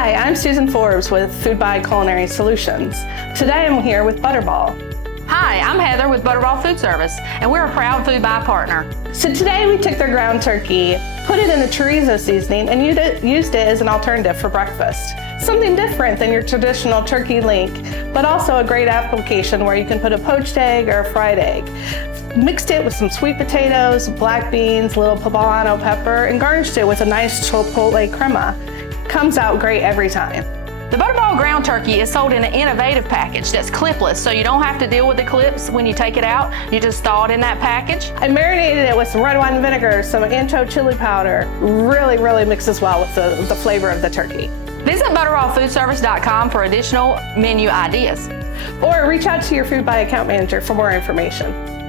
Hi, I'm Susan Forbes with Foodbuy Culinary Solutions. Today I'm here with Butterball. Hi, I'm Heather with Butterball Food Service, and we're a proud Foodbuy partner. So today we took their ground turkey, put it in a chorizo seasoning, and used it as an alternative for breakfast. Something different than your traditional turkey link, but also a great application where you can put a poached egg or a fried egg. Mixed it with some sweet potatoes, black beans, little poblano pepper, and garnished it with a nice chipotle crema. Comes out great every time. The Butterball ground turkey is sold in an innovative package that's clipless, so you don't have to deal with the clips when you take it out. You just thaw it in that package. I marinated it with some red wine vinegar, some ancho chili powder. Really mixes well with the flavor of the turkey. Visit ButterballFoodService.com for additional menu ideas. Or reach out to your Foodbuy account manager for more information.